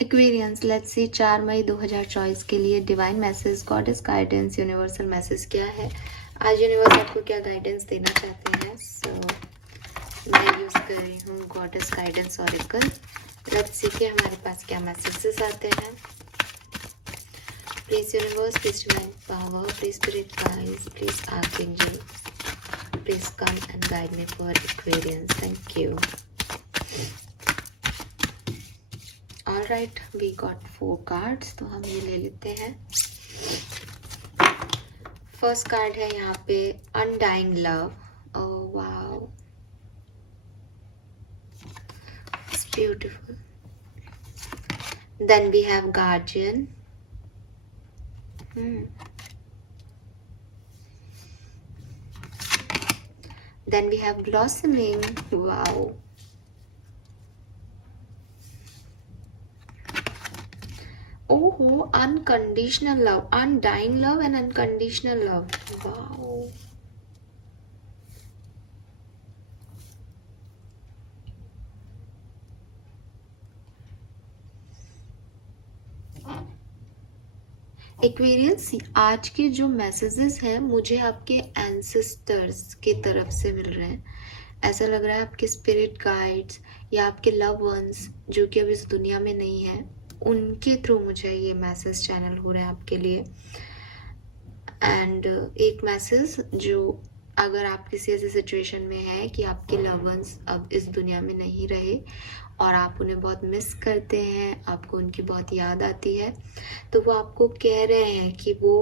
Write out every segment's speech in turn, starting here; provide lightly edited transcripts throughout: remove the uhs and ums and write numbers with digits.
Aquarians, let's see 4 मई 2024 के लिए divine message, goddess guidance, universal message क्या है। आज यूनिवर्स आपको क्या गाइडेंस देना चाहते हैं। सो मैं यूज़ कर रही हूँ goddess guidance oracle. Let's see कि हमारे पास क्या मैसेजेस आते हैं। Please universe, please divine power, please spirit guides, please archangel, please come and guide me for Aquarians. Thank you. All right, we got 4 cards, तो हम ये ले लेते हैं। फर्स्ट कार्ड है यहाँ पे undying love. Oh wow, it's beautiful. Then we have guardian. Then we have blossoming. Wow. Oh, unconditional love, undying love and unconditional love. Wow. Aquarians, आज के जो मैसेजेस हैं मुझे आपके एंसेस्टर्स की तरफ से मिल रहे हैं। ऐसा लग रहा है आपके स्पिरिट गाइड्स या आपके लव वंस जो कि अब इस दुनिया में नहीं है, उनके थ्रू मुझे ये मैसेज चैनल हो रहे हैं आपके लिए। एंड एक मैसेज जो अगर आप किसी ऐसी सिचुएशन में है कि आपके लव वंस अब इस दुनिया में नहीं रहे और आप उन्हें बहुत मिस करते हैं, आपको उनकी बहुत याद आती है, तो वो आपको कह रहे हैं कि वो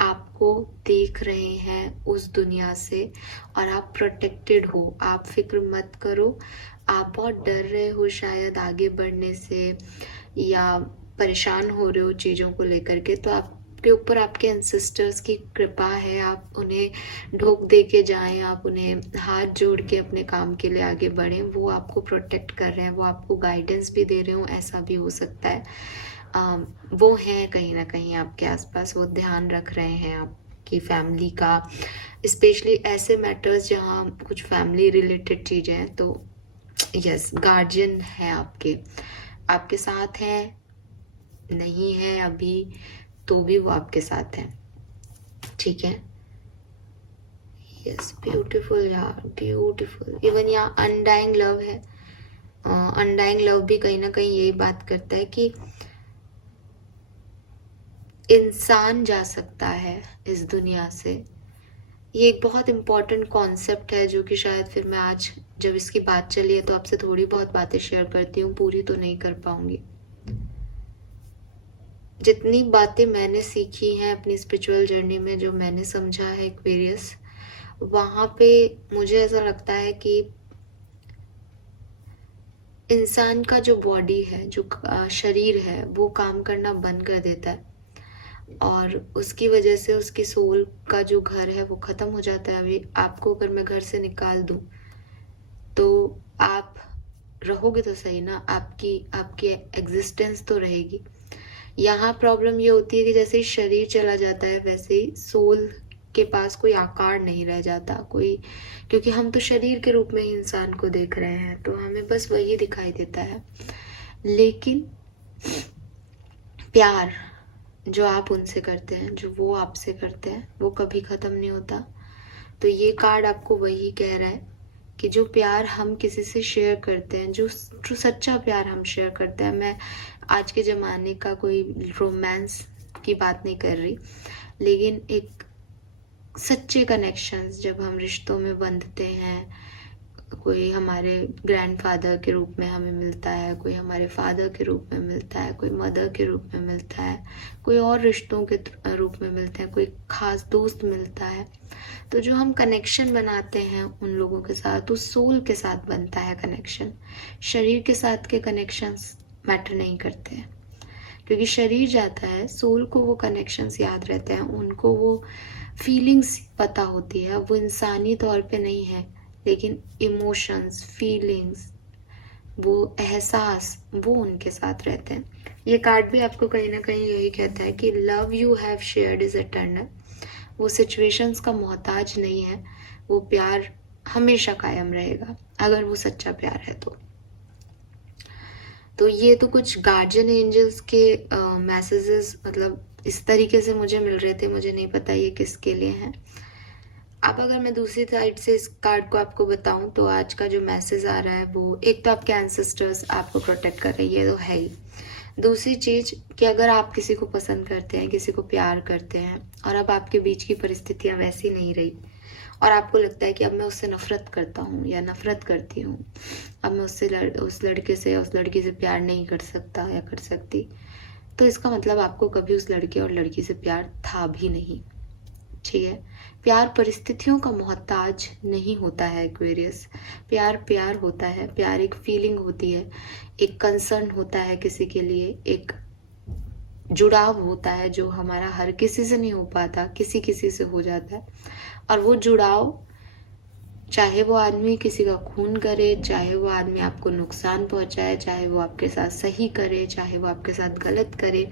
आपको देख रहे हैं उस दुनिया से और आप प्रोटेक्टेड हो। आप फिक्र मत करो। आप बहुत डर रहे हो शायद आगे बढ़ने से या परेशान हो रहे हो चीज़ों को लेकर के, तो आपके ऊपर आपके एंसेस्टर्स की कृपा है। आप उन्हें ढोक दे के जाएं, आप उन्हें हाथ जोड़ के अपने काम के लिए आगे बढ़ें। वो आपको प्रोटेक्ट कर रहे हैं, वो आपको गाइडेंस भी दे रहे हो, ऐसा भी हो सकता है। वो हैं कहीं ना कहीं आपके आसपास, वो ध्यान रख रहे हैं आपकी फैमिली का, स्पेशली ऐसे मैटर्स जहाँ कुछ फैमिली रिलेटेड चीज़ें हैं। तो यस, गार्जियन है आपके साथ हैं, नहीं है अभी तो भी वो आपके साथ हैं, ठीक है। यस, ब्यूटीफुल यार, ब्यूटीफुल। इवन यहाँ अनडाइंग लव है। अनडाइंग लव भी कहीं ना कहीं यही बात करता है कि इंसान जा सकता है इस दुनिया से। ये एक बहुत इम्पॉर्टेंट कॉन्सेप्ट है जो कि शायद फिर मैं आज जब इसकी बात चली है तो आपसे थोड़ी बहुत बातें शेयर करती हूँ, पूरी तो नहीं कर पाऊंगी। जितनी बातें मैंने सीखी हैं अपनी स्पिरिचुअल जर्नी में, जो मैंने समझा है एक्वेरियस, वहाँ पे मुझे ऐसा लगता है कि इंसान का जो बॉडी है, जो शरीर है, वो काम करना बंद कर देता है और उसकी वजह से उसकी सोल का जो घर है वो ख़त्म हो जाता है। अभी आपको अगर मैं घर से निकाल दूँ तो आप रहोगे तो सही ना, आपकी एग्जिस्टेंस तो रहेगी। यहाँ प्रॉब्लम ये होती है कि जैसे ही शरीर चला जाता है वैसे ही सोल के पास कोई आकार नहीं रह जाता कोई, क्योंकि हम तो शरीर के रूप में ही इंसान को देख रहे हैं तो हमें बस वही दिखाई देता है। लेकिन प्यार जो आप उनसे करते हैं, जो वो आपसे करते हैं, वो कभी ख़त्म नहीं होता। तो ये कार्ड आपको वही कह रहा है कि जो प्यार हम किसी से शेयर करते हैं, जो सच्चा प्यार हम शेयर करते हैं, मैं आज के ज़माने का कोई रोमांस की बात नहीं कर रही, लेकिन एक सच्चे कनेक्शंस जब हम रिश्तों में बंधते हैं, कोई हमारे ग्रैंडफादर के रूप में हमें मिलता है, कोई हमारे फादर के रूप में मिलता है, कोई मदर के रूप में मिलता है, कोई और रिश्तों के रूप में मिलते हैं, कोई खास दोस्त मिलता है, तो जो हम कनेक्शन बनाते हैं उन लोगों के साथ, उस सोल के साथ बनता है कनेक्शन। शरीर के साथ के कनेक्शंस मैटर नहीं करते हैं, क्योंकि शरीर जाता है, सोल को वो कनेक्शंस याद रहते हैं, उनको वो फीलिंग्स पता होती है। वो इंसानी तौर पे नहीं है, लेकिन इमोशंस, फीलिंग्स, वो एहसास, वो उनके साथ रहते हैं। ये कार्ड भी आपको कहीं ना कहीं यही कहता है कि love you have shared is eternal. वो सिचुएशंस का मोहताज नहीं है, वो प्यार हमेशा कायम रहेगा अगर वो सच्चा प्यार है तो। तो ये तो कुछ गार्जियन एंजल्स के मैसेजेस मतलब इस तरीके से मुझे मिल रहे थे, मुझे नहीं पता ये किसके लिए हैं। अब अगर मैं दूसरी साइड से इस कार्ड को आपको बताऊं तो आज का जो मैसेज आ रहा है वो एक तो आपके एंसेस्टर्स आपको प्रोटेक्ट कर रही है, तो है ही। दूसरी चीज कि अगर आप किसी को पसंद करते हैं, किसी को प्यार करते हैं और अब आपके बीच की परिस्थितियां वैसी नहीं रही और आपको लगता है कि अब मैं उससे नफरत करता हूँ या नफरत करती हूँ, अब मैं उस लड़के से या उस लड़की से प्यार नहीं कर सकता या कर सकती, तो इसका मतलब आपको कभी उस लड़के और लड़की से प्यार था भी नहीं। ठीक है। प्यार परिस्थितियों का मोहताज नहीं होता है एक्वेरियस। प्यार प्यार होता है, प्यार एक फीलिंग होती है, एक कंसर्न होता है किसी के लिए, एक जुड़ाव होता है जो हमारा हर किसी से नहीं हो पाता, किसी किसी से हो जाता है। और वो जुड़ाव, चाहे वो आदमी किसी का खून करे, चाहे वो आदमी आपको नुकसान पहुंचाए, चाहे वो आपके साथ सही करे, चाहे वो आपके साथ गलत करे,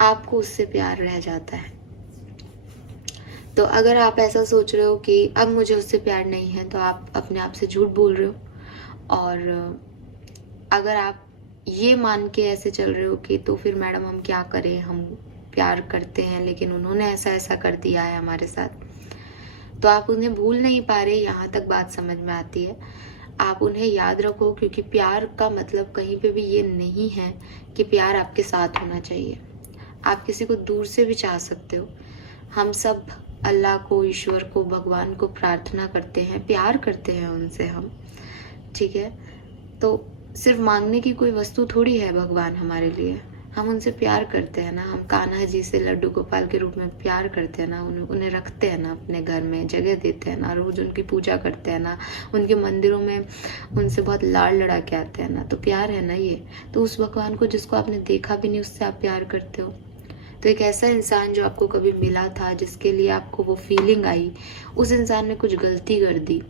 आपको उससे प्यार रह जाता है। तो अगर आप ऐसा सोच रहे हो कि अब मुझे उससे प्यार नहीं है, तो आप अपने आप से झूठ बोल रहे हो। और अगर आप ये मान के ऐसे चल रहे हो कि तो फिर मैडम हम क्या करें, हम प्यार करते हैं लेकिन उन्होंने ऐसा ऐसा कर दिया है हमारे साथ, तो आप उन्हें भूल नहीं पा रहे, यहाँ तक बात समझ में आती है। आप उन्हें याद रखो, क्योंकि प्यार का मतलब कहीं पे भी ये नहीं है कि प्यार आपके साथ होना चाहिए। आप किसी को दूर से भी चाह सकते हो। हम सब अल्लाह को, ईश्वर को, भगवान को प्रार्थना करते हैं, प्यार करते हैं उनसे हम। ठीक है। तो सिर्फ मांगने की कोई वस्तु थोड़ी है भगवान हमारे लिए, हम उनसे प्यार करते हैं ना। हम कान्हा जी से लड्डू गोपाल के रूप में प्यार करते हैं ना, उन्हें रखते हैं ना, अपने घर में जगह देते हैं ना, रोज उनकी पूजा करते हैं ना, उनके मंदिरों में उनसे बहुत लाड़ लड़ा के आते हैं ना, तो प्यार है ना ये। तो उस भगवान को जिसको आपने देखा भी नहीं, उससे आप प्यार करते हो। तो एक ऐसा इंसान जो आपको कभी मिला था, जिसके लिए आपको वो फीलिंग आई, उस इंसान ने कुछ गलती कर दी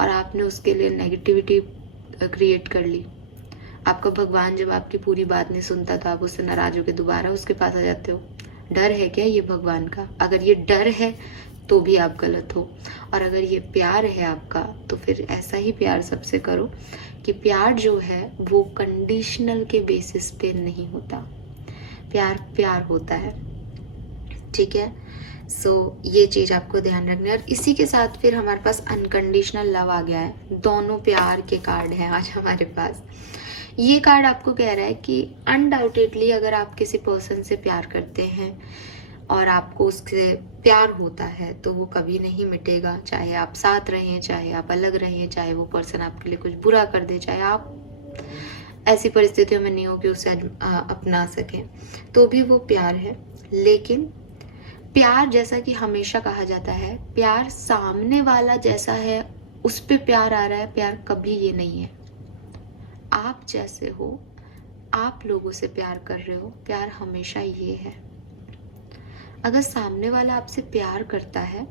और आपने उसके लिए नेगेटिविटी क्रिएट कर ली। आपका भगवान जब आपकी पूरी बात नहीं सुनता तो आप उससे नाराज होकर दोबारा उसके पास आ जाते हो। डर है क्या ये भगवान का? अगर ये डर है तो भी आप गलत हो, और अगर ये प्यार है आपका तो फिर ऐसा ही प्यार सबसे करो कि प्यार जो है वो कंडीशनल के बेसिस पे नहीं होता, प्यार प्यार होता है। ठीक है। सो ये चीज आपको ध्यान रखनी है। और इसी के साथ फिर हमारे पास अनकंडीशनल लव आ गया है। दोनों प्यार के कार्ड हैं आज हमारे पास। ये कार्ड आपको कह रहा है कि अनडाउटेडली अगर आप किसी पर्सन से प्यार करते हैं और आपको उससे प्यार होता है तो वो कभी नहीं मिटेगा, चाहे आप साथ रहें, चाहे आप अलग रहें, चाहे वो पर्सन आपके लिए कुछ बुरा कर दे, चाहे आप ऐसी परिस्थितियों में नहीं हो कि उसे अपना सकें, तो भी वो प्यार है। लेकिन प्यार, जैसा कि हमेशा कहा जाता है, प्यार सामने वाला जैसा है उस पे प्यार आ रहा है, प्यार कभी ये नहीं है। आप जैसे हो, आप लोगों से प्यार कर रहे हो, प्यार हमेशा ये है। अगर सामने वाला आपसे प्यार करता है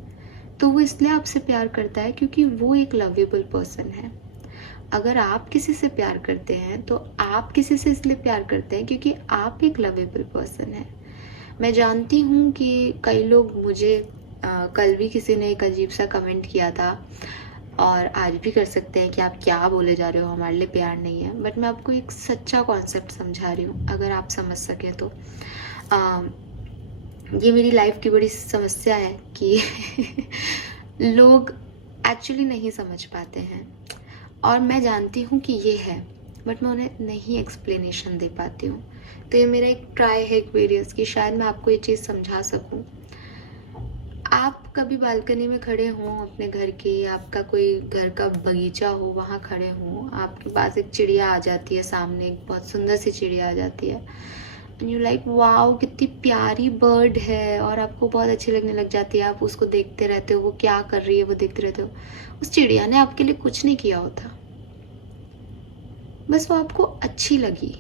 तो वो इसलिए आपसे प्यार करता है क्योंकि वो एक लवेबल पर्सन है। अगर आप किसी से प्यार करते हैं तो आप किसी से इसलिए प्यार करते हैं क्योंकि आप एक लवेबल पर्सन है। मैं जानती हूँ कि कई लोग मुझे कल भी किसी ने एक अजीब सा कमेंट किया था और आज भी कर सकते हैं कि आप क्या बोले जा रहे हो, हमारे लिए प्यार नहीं है। बट मैं आपको एक सच्चा कॉन्सेप्ट समझा रही हूँ, अगर आप समझ सके तो। ये मेरी लाइफ की बड़ी समस्या है कि लोग एक्चुअली नहीं समझ पाते हैं, और मैं जानती हूँ कि ये है, बट मैं उन्हें नहीं एक्सप्लेनेशन दे पाती हूँ। तो ये मेरा एक ट्राई है एक्वेरियस कि शायद मैं आपको ये चीज़ समझा सकूँ। आप कभी बालकनी में खड़े हों अपने घर के, आपका कोई घर का बगीचा हो, वहाँ खड़े हों, आपके पास एक चिड़िया आ जाती है सामने, एक बहुत सुंदर सी चिड़िया आ जाती है, एंड यू लाइक वाओ कितनी प्यारी बर्ड है, और आपको बहुत अच्छी लगने लग जाती है। आप उसको देखते रहते हो, वो क्या कर रही है वो देखते रहते हो। उस चिड़िया ने आपके लिए कुछ नहीं किया होता, बस वो आपको अच्छी लगी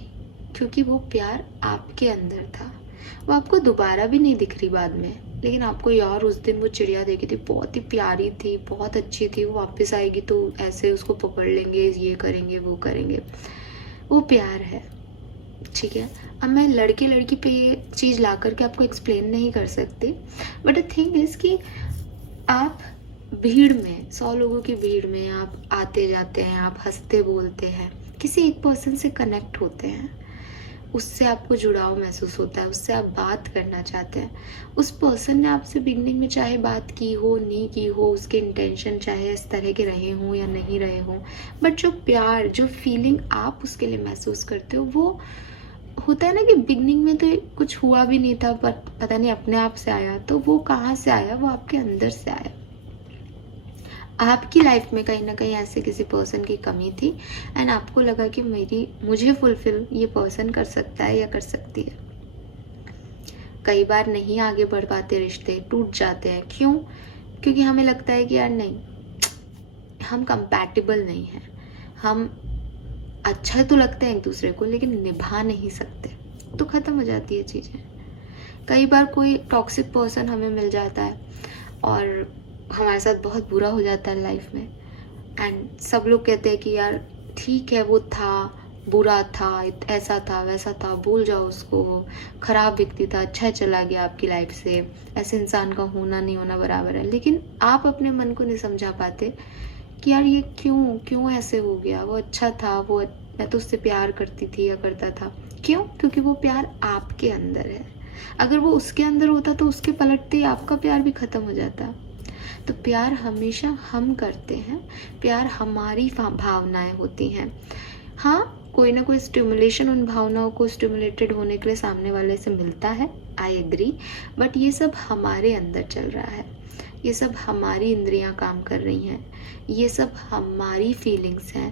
क्योंकि वो प्यार आपके अंदर था। वो आपको दोबारा भी नहीं दिख रही बाद में, लेकिन आपको यार उस दिन वो चिड़िया देखी थी, बहुत ही प्यारी थी, बहुत अच्छी थी, वो वापस आएगी तो ऐसे उसको पकड़ लेंगे, ये करेंगे वो करेंगे। वो प्यार है। ठीक है। अब मैं लड़के लड़की पे ये चीज़ ला करके आपको एक्सप्लेन नहीं कर सकती, बट द थिंग इज कि आप भीड़ में, 100 लोगों की भीड़ में आप आते जाते हैं, आप हंसते बोलते हैं, किसी एक पर्सन से कनेक्ट होते हैं, उससे आपको जुड़ाव महसूस होता है, उससे आप बात करना चाहते हैं। उस पर्सन ने आपसे बिगनिंग में चाहे बात की हो, नहीं की हो, उसके इंटेंशन चाहे इस तरह के रहे हों या नहीं रहे हों, बट जो प्यार, जो फीलिंग आप उसके लिए महसूस करते हो, वो होता है ना कि बिगनिंग में तो कुछ हुआ भी नहीं था, बट पता नहीं अपने आप से आया। तो वो कहाँ से आया? वो आपके अंदर से आया। आपकी लाइफ में कहीं ना कहीं ऐसे किसी पर्सन की कमी थी एंड आपको लगा कि मुझे फुलफिल ये पर्सन कर सकता है या कर सकती है। कई बार नहीं आगे बढ़ पाते, रिश्ते टूट जाते हैं। क्यों? क्योंकि हमें लगता है कि यार नहीं, हम कंपैटिबल नहीं हैं, हम अच्छा तो लगते हैं एक दूसरे को लेकिन निभा नहीं सकते, तो ख़त्म हो जाती है चीज़ें। कई बार कोई टॉक्सिक पर्सन हमें मिल जाता है और हमारे साथ बहुत बुरा हो जाता है लाइफ में, एंड सब लोग कहते हैं कि यार ठीक है, वो था, बुरा था, ऐसा था, वैसा था, भूल जाओ उसको, खराब व्यक्ति था, अच्छा चला गया आपकी लाइफ से, ऐसे इंसान का होना नहीं होना बराबर है। लेकिन आप अपने मन को नहीं समझा पाते कि यार ये क्यों क्यों ऐसे हो गया, वो अच्छा था, वो मैं तो उससे प्यार करती थी या करता था। क्यों? क्योंकि वो प्यार आपके अंदर है। अगर वो उसके अंदर होता तो उसके पलटते ही आपका प्यार भी खत्म हो जाता। तो प्यार हमेशा हम करते हैं, प्यार हमारी भावनाएं होती हैं। हाँ, कोई ना कोई स्टिमुलेशन उन भावनाओं को स्टिमुलेटेड होने के लिए सामने वाले से मिलता है, आई एग्री, बट ये सब हमारे अंदर चल रहा है, ये सब हमारी इंद्रियां काम कर रही हैं, ये सब हमारी फीलिंग्स हैं।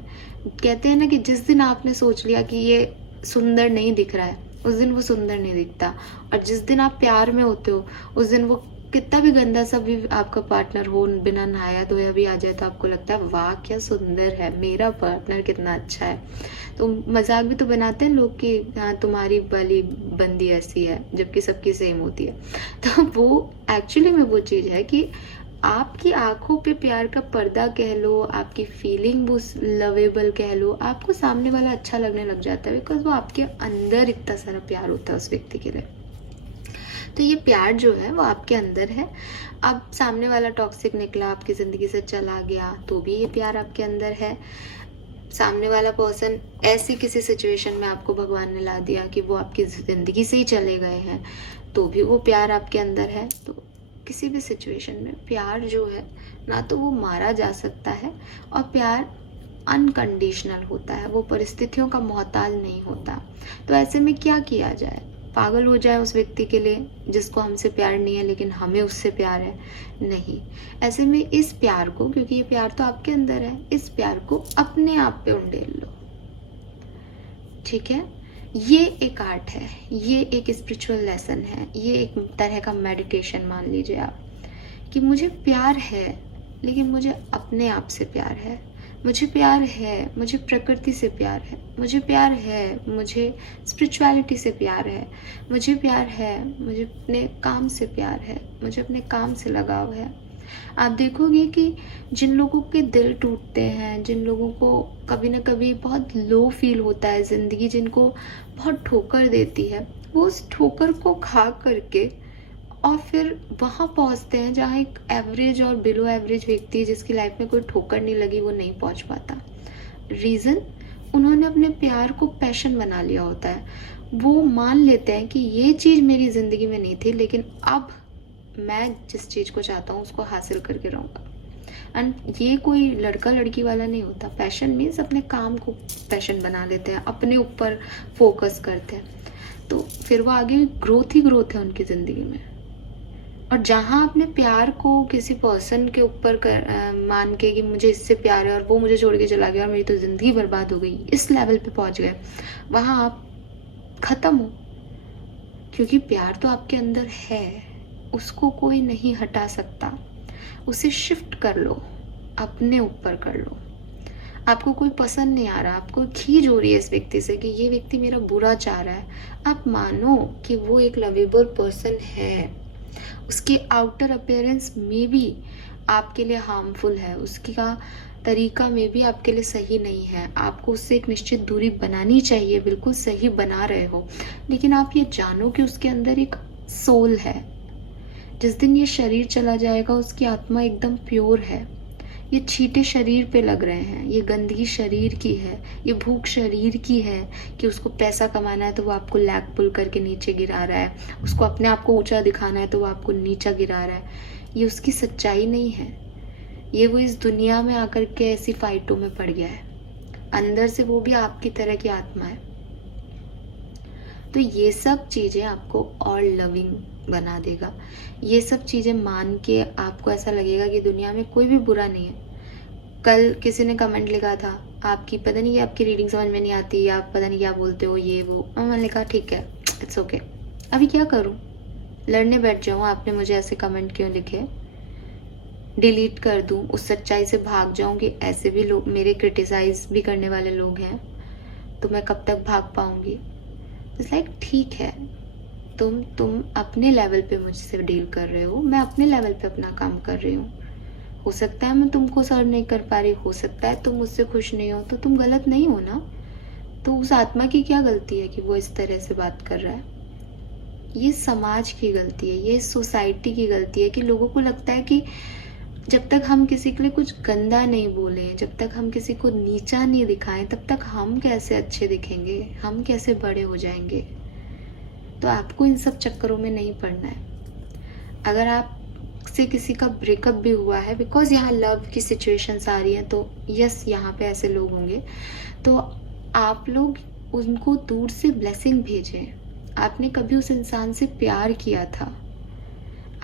कहते हैं ना कि जिस दिन आपने सोच लिया कि ये सुंदर नहीं दिख रहा है, उस दिन वो सुंदर नहीं दिखता। और जिस दिन आप प्यार में होते हो, उस दिन वो कितना भी गंदा सा भी आपका पार्टनर हो, बिना नहाया धोया भी आ जाए, तो आपको लगता है वाह क्या सुंदर है, मेरा पार्टनर कितना अच्छा है। तो मजाक भी तो बनाते हैं लोग कि हाँ तुम्हारी वाली बंदी ऐसी है, जबकि सबकी सेम होती है। तो वो एक्चुअली में वो चीज़ है कि आपकी आंखों पे प्यार का पर्दा कह लो, आपकी फीलिंग वो लवेबल कह लो, आपको सामने वाला अच्छा लगने लग जाता है, बिकॉज वो आपके अंदर इतना सारा प्यार होता है उस व्यक्ति के लिए। तो ये प्यार जो है वो आपके अंदर है। अब सामने वाला टॉक्सिक निकला, आपकी ज़िंदगी से चला गया, तो भी ये प्यार आपके अंदर है। सामने वाला पर्सन ऐसी किसी सिचुएशन में आपको भगवान ने ला दिया कि वो आपकी ज़िंदगी से ही चले गए हैं, तो भी वो प्यार आपके अंदर है। तो किसी भी सिचुएशन में प्यार जो है ना तो वो मारा जा सकता है, और प्यार अनकंडीशनल होता है, वो परिस्थितियों का मोहताज नहीं होता। तो ऐसे में क्या किया जाए? पागल हो जाए उस व्यक्ति के लिए जिसको हमसे प्यार नहीं है लेकिन हमें उससे प्यार है? नहीं। ऐसे में इस प्यार को, क्योंकि ये प्यार तो आपके अंदर है, इस प्यार को अपने आप पे उंडेल लो। ठीक है? ये एक आर्ट है, ये एक स्पिरिचुअल लेसन है, ये एक तरह का मेडिटेशन मान लीजिए आप, कि मुझे प्यार है लेकिन मुझे अपने आप से प्यार है, मुझे प्यार है, मुझे प्रकृति से प्यार है, मुझे प्यार है, मुझे स्पिरिचुअलिटी से प्यार है, मुझे प्यार है, मुझे अपने काम से प्यार है, मुझे अपने काम से लगाव है। आप देखोगे कि जिन लोगों के दिल टूटते हैं, जिन लोगों को कभी ना कभी बहुत लो फील होता है ज़िंदगी, जिनको बहुत ठोकर देती है, वो उस ठोकर को खा करके और फिर वहाँ पहुँचते हैं जहाँ एक एवरेज और बिलो एवरेज व्यक्ति जिसकी लाइफ में कोई ठोकर नहीं लगी, वो नहीं पहुँच पाता। रीज़न, उन्होंने अपने प्यार को पैशन बना लिया होता है। वो मान लेते हैं कि ये चीज़ मेरी ज़िंदगी में नहीं थी, लेकिन अब मैं जिस चीज़ को चाहता हूँ उसको हासिल करके रहूँगा। एंड ये कोई लड़का लड़की वाला नहीं होता। पैशन मीन्स अपने काम को पैशन बना लेते हैं, अपने ऊपर फोकस करते हैं, तो फिर वो आगे ग्रोथ ही ग्रोथ है उनकी ज़िंदगी में। और जहाँ अपने प्यार को किसी पर्सन के ऊपर मान के कि मुझे इससे प्यार है और वो मुझे छोड़ के चला गया और मेरी तो ज़िंदगी बर्बाद हो गई, इस लेवल पे पहुँच गए, वहाँ आप ख़त्म हो। क्योंकि प्यार तो आपके अंदर है, उसको कोई नहीं हटा सकता। उसे शिफ्ट कर लो, अपने ऊपर कर लो। आपको कोई पसंद नहीं आ रहा, आपको खींच हो रही है इस व्यक्ति से कि ये व्यक्ति मेरा बुरा चाह रहा है, आप मानो कि वो एक लवेबल पर्सन है, उसकी आउटर अपीयरेंस में भी आपके लिए हार्मफुल है, उसका तरीका में भी आपके लिए सही नहीं है, आपको उससे एक निश्चित दूरी बनानी चाहिए, बिल्कुल सही बना रहे हो, लेकिन आप ये जानो कि उसके अंदर एक सोल है। जिस दिन ये शरीर चला जाएगा उसकी आत्मा एकदम प्योर है, ये छींटे शरीर पे लग रहे हैं, ये गंदगी शरीर की है, ये भूख शरीर की है कि उसको पैसा कमाना है तो वो आपको लैग पुल करके नीचे गिरा रहा है, उसको अपने आप को ऊंचा दिखाना है तो वो आपको नीचा गिरा रहा है। ये उसकी सच्चाई नहीं है, ये वो इस दुनिया में आकर के ऐसी फाइटों में पड़ गया है। अंदर से वो भी आपकी तरह की आत्मा है। तो ये सब चीज़ें आपको और लविंग बना देगा। ये सब चीज़ें मान के आपको ऐसा लगेगा कि दुनिया में कोई भी बुरा नहीं है। कल किसी ने कमेंट लिखा था, आपकी पता नहीं, ये आपकी रीडिंग समझ में नहीं आती, आप पता नहीं क्या बोलते हो, ये वो। मैंने लिखा ठीक है, इट्स ओके। अभी क्या करूँ, लड़ने बैठ जाऊँ? आपने मुझे ऐसे कमेंट क्यों लिखे? डिलीट कर दूँ, उस सच्चाई से भाग जाऊँ कि ऐसे भी लोग, मेरे क्रिटिसाइज भी करने वाले लोग हैं, तो मैं कब तक भाग पाऊँगी? इट्स लाइक ठीक है, तुम अपने लेवल पे मुझसे डील कर रहे हो, मैं अपने लेवल पे अपना काम कर रही हूँ। हो सकता है मैं तुमको सर्व नहीं कर पा रही, हो सकता है तुम मुझसे खुश नहीं हो, तो तुम गलत नहीं हो ना। तो उस आत्मा की क्या गलती है कि वो इस तरह से बात कर रहा है? ये समाज की गलती है, ये सोसाइटी की गलती है कि लोगों को लगता है कि जब तक हम किसी के लिए कुछ गंदा नहीं बोले, जब तक हम किसी को नीचा नहीं दिखाएं, तब तक हम कैसे अच्छे दिखेंगे, हम कैसे बड़े हो जाएंगे। तो आपको इन सब चक्करों में नहीं पड़ना है। अगर आप से किसी का ब्रेकअप भी हुआ है, बिकॉज यहाँ लव की सिचुएशंस आ रही हैं, तो यस, यहाँ पे ऐसे लोग होंगे, तो आप लोग उनको दूर से ब्लेसिंग भेजें। आपने कभी उस इंसान से प्यार किया था,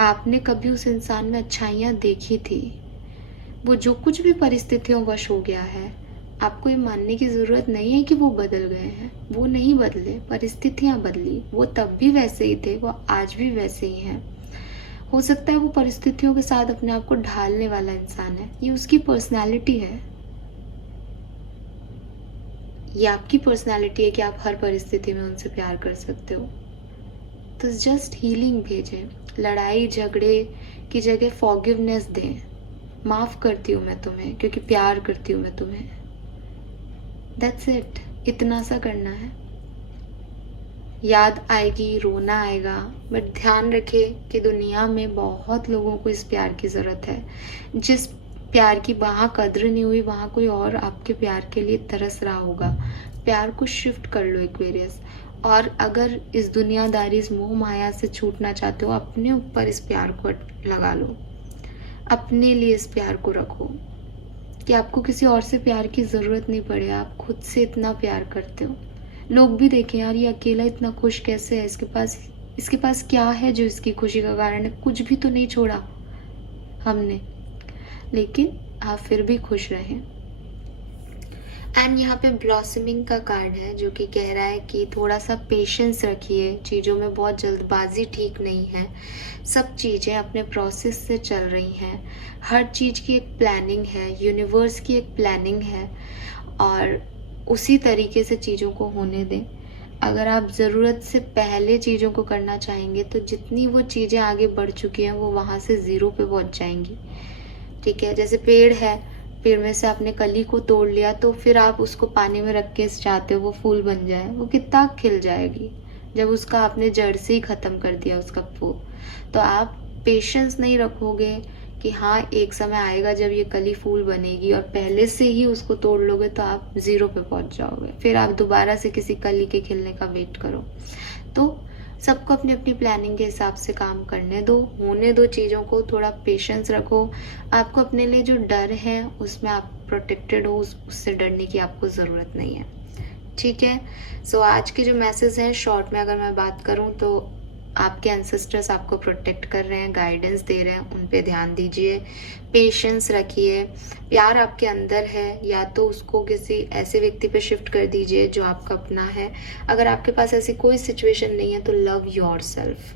आपने कभी उस इंसान में अच्छाइयाँ देखी थी, वो जो कुछ भी परिस्थितियों वश हो गया है, आपको ये मानने की ज़रूरत नहीं है कि वो बदल गए हैं। वो नहीं बदले, परिस्थितियाँ बदली। वो तब भी वैसे ही थे, वो आज भी वैसे ही हैं। हो सकता है वो परिस्थितियों के साथ अपने आप को ढालने वाला इंसान है, ये उसकी पर्सनैलिटी है। ये आपकी पर्सनैलिटी है कि आप हर परिस्थिति में उनसे प्यार कर सकते हो। तो जस्ट हीलिंग भेजें, लड़ाई झगड़े की जगह फॉरगिवनेस दें। माफ़ करती हूँ मैं तुम्हें क्योंकि प्यार करती हूँ मैं तुम्हें। दैट्स इट, इतना सा करना है। याद आएगी, रोना आएगा, बट ध्यान रखें कि दुनिया में बहुत लोगों को इस प्यार की ज़रूरत है। जिस प्यार की वहाँ कद्र नहीं हुई, वहाँ कोई और आपके प्यार के लिए तरस रहा होगा। प्यार को शिफ्ट कर लो एक्वेरियस। और अगर इस दुनियादारी, इस मोह माया से छूटना चाहते हो, अपने ऊपर इस प्यार को लगा लो, अपने लिए इस प्यार को रखो कि आपको किसी और से प्यार की ज़रूरत नहीं पड़े। आप खुद से इतना प्यार करते हो। लोग भी देखें, यार ये अकेला इतना खुश कैसे है, इसके पास क्या है जो इसकी खुशी का कारण है? कुछ भी तो नहीं छोड़ा हमने, लेकिन आप फिर भी खुश रहें। एंड यहाँ पे ब्लॉसमिंग का कार्ड है जो कि कह रहा है कि थोड़ा सा पेशेंस रखिए, चीज़ों में बहुत जल्दबाजी ठीक नहीं है। सब चीज़ें अपने प्रोसेस से चल रही हैं, हर चीज़ की एक प्लानिंग है, यूनिवर्स की एक प्लानिंग है, और उसी तरीके से चीज़ों को होने दें। अगर आप ज़रूरत से पहले चीज़ों को करना चाहेंगे तो जितनी वो चीज़ें आगे बढ़ चुकी हैं वो वहाँ से ज़ीरो पे पहुँच जाएंगी। ठीक है, जैसे पेड़ है, पेड़ में से आपने कली को तोड़ लिया, तो फिर आप उसको पानी में रख के चाहते हो वो फूल बन जाए, वो कितना खिल जाएगी जब उसका आपने जड़ से ही ख़त्म कर दिया उसका फूल। तो आप पेशेंस नहीं रखोगे कि हाँ एक समय आएगा जब ये कली फूल बनेगी, और पहले से ही उसको तोड़ लोगे तो आप ज़ीरो पे पहुंच जाओगे, फिर आप दोबारा से किसी कली के खिलने का वेट करो। तो सबको अपनी अपनी प्लानिंग के हिसाब से काम करने दो, होने दो चीज़ों को, थोड़ा पेशेंस रखो। आपको अपने लिए जो डर है उसमें आप प्रोटेक्टेड हो, उससे डरने की आपको ज़रूरत नहीं है। ठीक है, सो आज के जो मैसेज हैं, शॉर्ट में अगर मैं बात करूं तो आपके एंसेस्टर्स आपको प्रोटेक्ट कर रहे हैं, गाइडेंस दे रहे हैं, उन पे ध्यान दीजिए, पेशेंस रखिए। प्यार आपके अंदर है, या तो उसको किसी ऐसे व्यक्ति पे शिफ्ट कर दीजिए जो आपका अपना है। अगर आपके पास ऐसी कोई सिचुएशन नहीं है तो लव योरसेल्फ।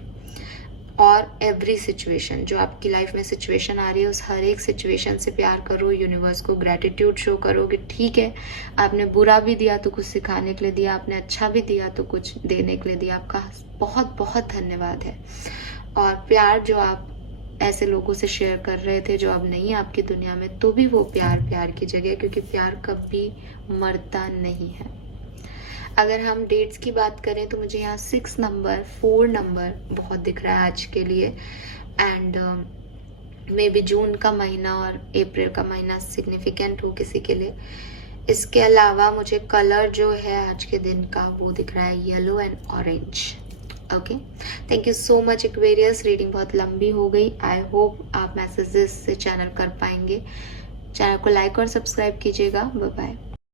और एवरी सिचुएशन, जो आपकी लाइफ में सिचुएशन आ रही है, उस हर एक सिचुएशन से प्यार करो। यूनिवर्स को ग्रैटिट्यूड शो करो कि ठीक है, आपने बुरा भी दिया तो कुछ सिखाने के लिए दिया, आपने अच्छा भी दिया तो कुछ देने के लिए दिया। आपका बहुत बहुत धन्यवाद है। और प्यार जो आप ऐसे लोगों से शेयर कर रहे थे जो अब नहीं है आपकी दुनिया में, तो भी वो प्यार प्यार की जगह, क्योंकि प्यार कभी मरता नहीं है। अगर हम डेट्स की बात करें तो मुझे यहाँ 6 नंबर, 4 नंबर बहुत दिख रहा है आज के लिए। एंड मे बी जून का महीना और अप्रैल का महीना सिग्निफिकेंट हो किसी के लिए। इसके अलावा मुझे कलर जो है आज के दिन का वो दिख रहा है yellow and orange. Okay, thank you so much Aquarius. Reading बहुत लंबी हो गई। आई होप आप मैसेजेस से चैनल कर पाएंगे। चैनल को लाइक और सब्सक्राइब कीजिएगा। Bye bye.